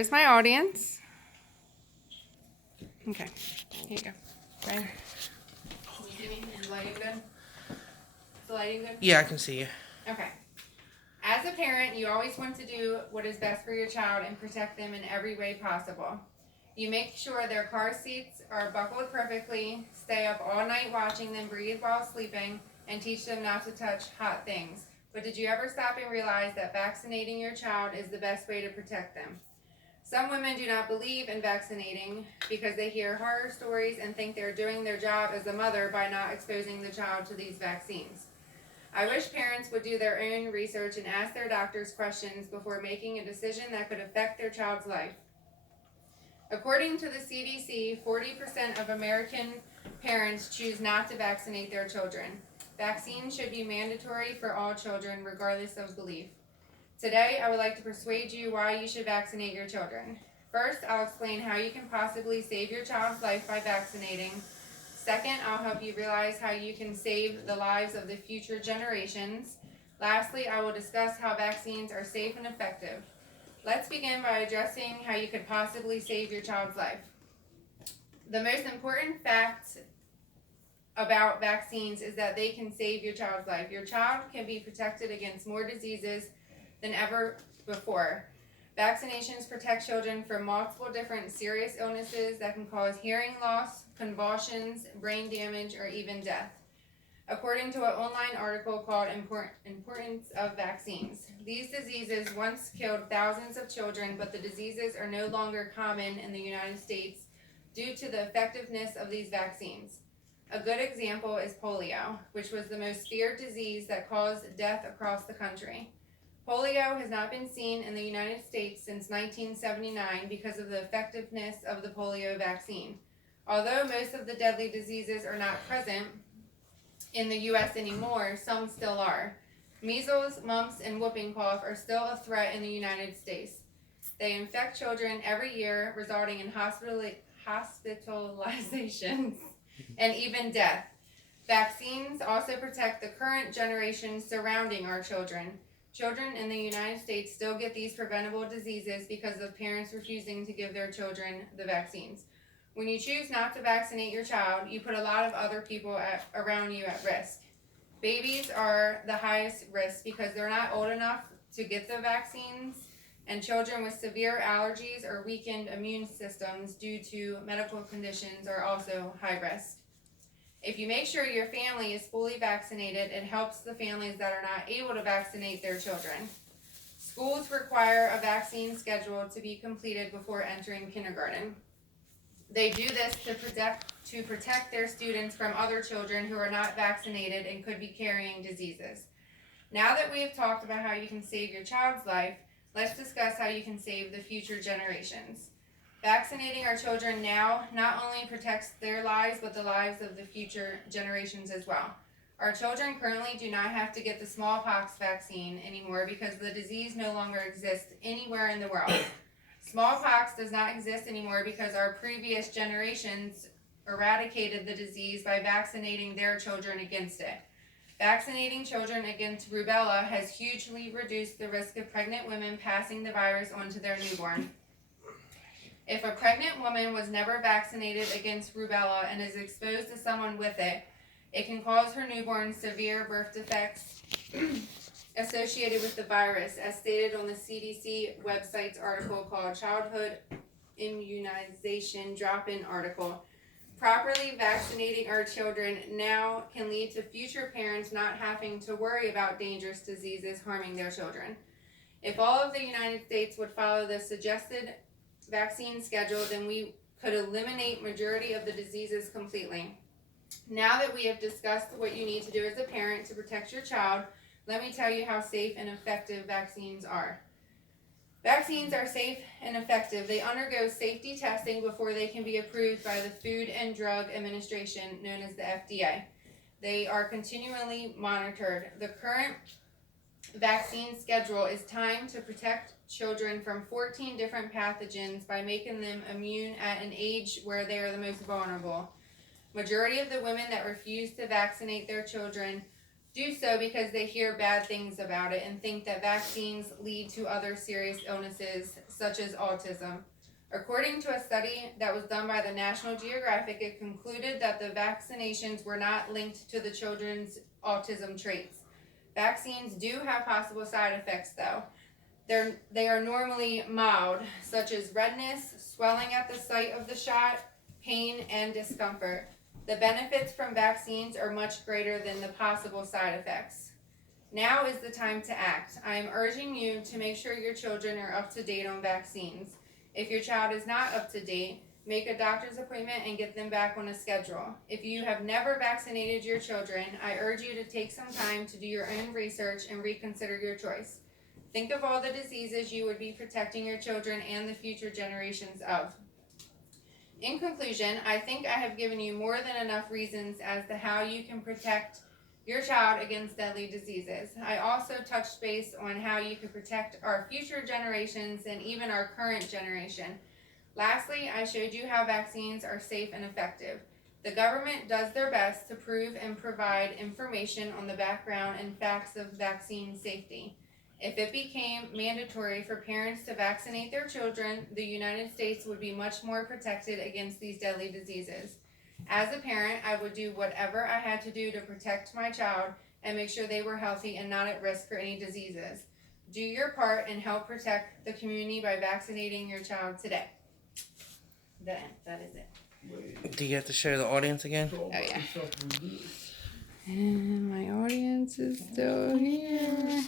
Here's my audience. Okay, here you go. Right. Oh, yeah. Is the lighting good? Is the lighting good? Yeah, I can see you. Okay. As a parent, you always want to do what is best for your child and protect them in every way possible. You make sure their car seats are buckled perfectly, stay up all night watching them breathe while sleeping, and teach them not to touch hot things. But did you ever stop and realize that vaccinating your child is the best way to protect them? Some women do not believe in vaccinating because they hear horror stories and think they're doing their job as a mother by not exposing the child to these vaccines. I wish parents would do their own research and ask their doctors questions before making a decision that could affect their child's life. According to the CDC, 40% of American parents choose not to vaccinate their children. Vaccines should be mandatory for all children, regardless of belief. Today, I would like to persuade you why you should vaccinate your children. First, I'll explain how you can possibly save your child's life by vaccinating. Second, I'll help you realize how you can save the lives of the future generations. Lastly, I will discuss how vaccines are safe and effective. Let's begin by addressing how you could possibly save your child's life. The most important fact about vaccines is that they can save your child's life. Your child can be protected against more diseases than ever before. Vaccinations protect children from multiple different serious illnesses that can cause hearing loss, convulsions, brain damage, or even death. According to an online article called Importance of Vaccines, these diseases once killed thousands of children, but the diseases are no longer common in the United States due to the effectiveness of these vaccines. A good example is polio, which was the most feared disease that caused death across the country. Polio has not been seen in the United States since 1979 because of the effectiveness of the polio vaccine. Although most of the deadly diseases are not present in the U.S. anymore, some still are. Measles, mumps, and whooping cough are still a threat in the United States. They infect children every year, resulting in hospitalizations and even death. Vaccines also protect the current generation surrounding our children. Children in the United States still get these preventable diseases because of parents refusing to give their children the vaccines. When you choose not to vaccinate your child, you put a lot of other people around you at risk. Babies are the highest risk because they're not old enough to get the vaccines, and children with severe allergies or weakened immune systems due to medical conditions are also high risk. If you make sure your family is fully vaccinated, it helps the families that are not able to vaccinate their children. Schools require a vaccine schedule to be completed before entering kindergarten. They do this to protect their students from other children who are not vaccinated and could be carrying diseases. Now that we have talked about how you can save your child's life, let's discuss how you can save the future generations. Vaccinating our children now not only protects their lives, but the lives of the future generations as well. Our children currently do not have to get the smallpox vaccine anymore because the disease no longer exists anywhere in the world. Smallpox does not exist anymore because our previous generations eradicated the disease by vaccinating their children against it. Vaccinating children against rubella has hugely reduced the risk of pregnant women passing the virus onto their newborn. If a pregnant woman was never vaccinated against rubella and is exposed to someone with it, it can cause her newborn severe birth defects associated with the virus, as stated on the CDC website's article called Childhood Immunization Drop-In Article. Properly vaccinating our children now can lead to future parents not having to worry about dangerous diseases harming their children. If all of the United States would follow the suggested vaccine schedule, then we could eliminate majority of the diseases completely. Now that we have discussed what you need to do as a parent to protect your child, let me tell you how safe and effective vaccines are. Vaccines are safe and effective. They undergo safety testing before they can be approved by the Food and Drug Administration, known as the FDA. They are continually monitored. The current vaccine schedule is timed to protect children from 14 different pathogens by making them immune at an age where they are the most vulnerable. Majority of the women that refuse to vaccinate their children do so because they hear bad things about it and think that vaccines lead to other serious illnesses such as autism. According to a study that was done by the National Geographic, it concluded that the vaccinations were not linked to the children's autism traits. Vaccines do have possible side effects though. They are normally mild, such as redness, swelling at the site of the shot, pain, and discomfort. The benefits from vaccines are much greater than the possible side effects. Now is the time to act. I am urging you to make sure your children are up to date on vaccines. If your child is not up to date, make a doctor's appointment and get them back on a schedule. If you have never vaccinated your children, I urge you to take some time to do your own research and reconsider your choice. Think of all the diseases you would be protecting your children and the future generations of. In conclusion, I think I have given you more than enough reasons as to how you can protect your child against deadly diseases. I also touched base on how you can protect our future generations and even our current generation. Lastly, I showed you how vaccines are safe and effective. The government does their best to prove and provide information on the background and facts of vaccine safety. If it became mandatory for parents to vaccinate their children, the United States would be much more protected against these deadly diseases. As a parent, I would do whatever I had to do to protect my child and make sure they were healthy and not at risk for any diseases. Do your part and help protect the community by vaccinating your child today. That is it. Do you have to show the audience again? Oh, yeah. And my audience is still here.